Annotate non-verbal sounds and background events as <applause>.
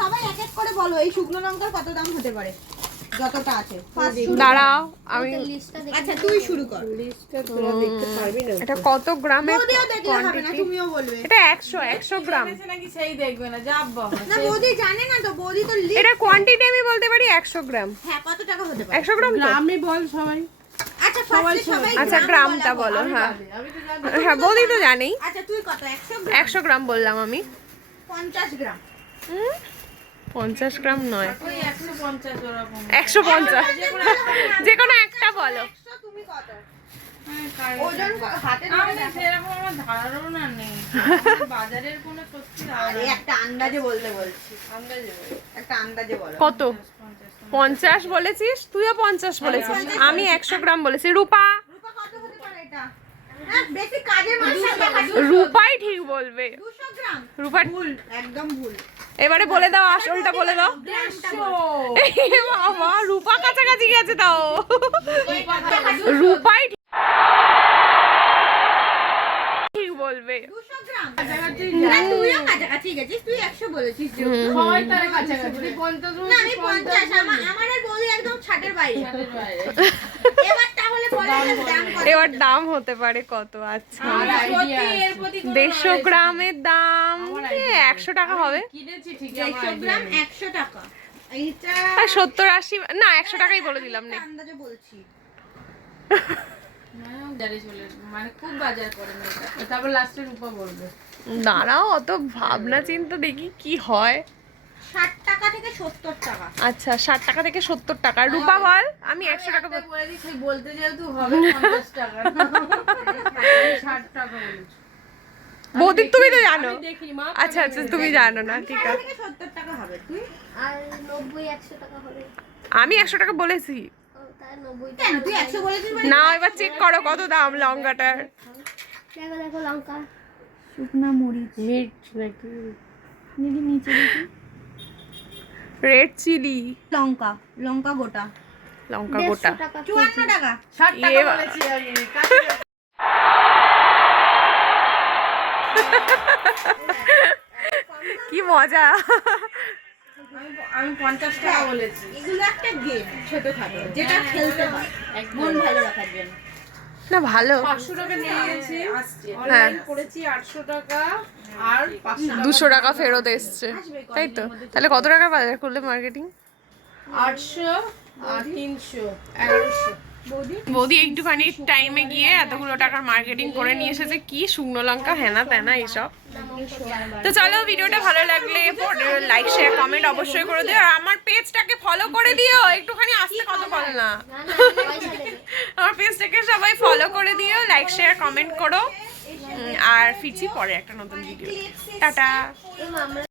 সবাই এক এক করে বলো এই শুকনো লঙ্কার কত দাম হতে পারে? যতটা আছে। দাঁড়াও আমি আচ্ছা তুই শুরু কর। এটা কত? তুমিও বলবে। এটা একশো একশো গ্রাম। নাকি সেই দেখবে না যা না বৌদি জানে না তো বৌদি তো এটা কোয়ান্টিটি আমি বলতে পারি একশো গ্রাম। হ্যাঁ কত টাকা হতে পারে? একশো গ্রাম তো? গ্রামে বল সবাই। আচ্ছা সবাই আচ্ছা গ্রামটা বলো হ্যাঁ। হ্যাঁ বৌদি তো জানেই। আচ্ছা তুই কত? 100 গ্রাম। একশো গ্রাম বললাম আমি। 50 গ্রাম। পঞ্চাশ গ্রাম নয়। একশো পঞ্চাশ যে কোনো একটা বলো। কত? কার- ওজন ক- হাতে ধরে আমি দেখো। সেরকম আমার ধারণা নেই। আমাদের <laughs> বাজারের কোনো সত্যি আরে ধারণা একটা আন্দাজে বলতে বলছি। আন্দাজে বলি। একটা আন্দাজে বলো। কত? পঞ্চাশ পঞ্চাশ বলেছিস? তুইও পঞ্চাশ বলেছিস। আমি একশো গ্রাম বলেছি। রূপা রূপা কত হতে পারে এটা হ্যাঁ বেশি কাজের মানুষ রূপাই ঠিক বলবে। রূপা ভুল একদম ভুল। এবারে বলে দাও আসলটা বলে দাও। বাবা রূপা কাছাকাছি গেছে তাও। রূপাই ঠিক- বলবে। 200 গ্রাম। না তুইও তুই 100 বলেছিস যেহেতু। হয় তার কাছাকাছি। পঞ্চাশ না আমি 50 আমার আমার আর বৌদি একদম ছাটের বাইরে। এবার দাম হতে পারে কত? আচ্ছা। দেড়শো গ্রামের দাম একশো টাকা হবে? কিনেছি ঠিক 100 গ্রাম 100 টাকা। এইটা আর সত্তর আশি না একশো টাকাই বলে দিলাম নে বলছি মানে খুব বাজার করে মেয়েটা। তারপর লাস্টে রূপা বলবে। দাঁড়াও অত ভাবনা চিন্তা দেখি কি হয়। 60 টাকা থেকে 70 টাকা। আচ্ছা ষাট টাকা থেকে সত্তর টাকা। রূপা বল আমি একশো টাকা বল- দিই বলতে যেহেতু হবে পঞ্চাশ টাকা। ষাট টাকা বলেছি। বৌদি তুমি তো জানো। মা আচ্ছা আচ্ছা তুমি জানো না ঠিক আছে। থেকে 70 টাকা হবে তুই? আর নব্বই একশো টাকা হবে। আমি একশো টাকা বলেছি। ও, তার নব্বই কেন তুই 100 বলেছিস মানে না এবার চেক করো কত দাম লঙ্কাটার। দেখো দেখো লঙ্কা। শুকনা মরিচ। মিট নাকি? নিচে রেড চিলি। লঙ্কা লঙ্কা গোটা। লঙ্কা গোটা। টাকা 54 টাকা ষাট টাকা বলেছি আমি। <laughs> কি মজা। আমি- আমি পঞ্চাশ টাকা বলেছি। এগুলো একটা গেম ছোটখাটো যেটা খেলতে হয় মন ভালো রাখার জন্য। না ভালো। পাঁচশো টাকা নিয়ে গেছি হ্যাঁ। করেছি আটশো টাকা। আর দুশো টাকা ফেরত এসছে তাই তো তাহলে কত টাকা বাজার করলে মার্কেটিং আটশো তিনশো এগারোশো বৌদি একটুখানি টাইমে গিয়ে এতগুলো টাকার মার্কেটিং করে নিয়ে এসেছে কি শুকনো লঙ্কা হেনা তেনা এইসব তো চলো ভিডিওটা ভালো লাগলে লাইক শেয়ার কমেন্ট অবশ্যই করে দিও আর আমার পেজটাকে ফলো করে দিও একটুখানি আসতে কত বল না আমার পেজটাকে সবাই ফলো করে দিও লাইক শেয়ার কমেন্ট করো আর ফিরছি পরে একটা নতুন ভিডিও টাটা।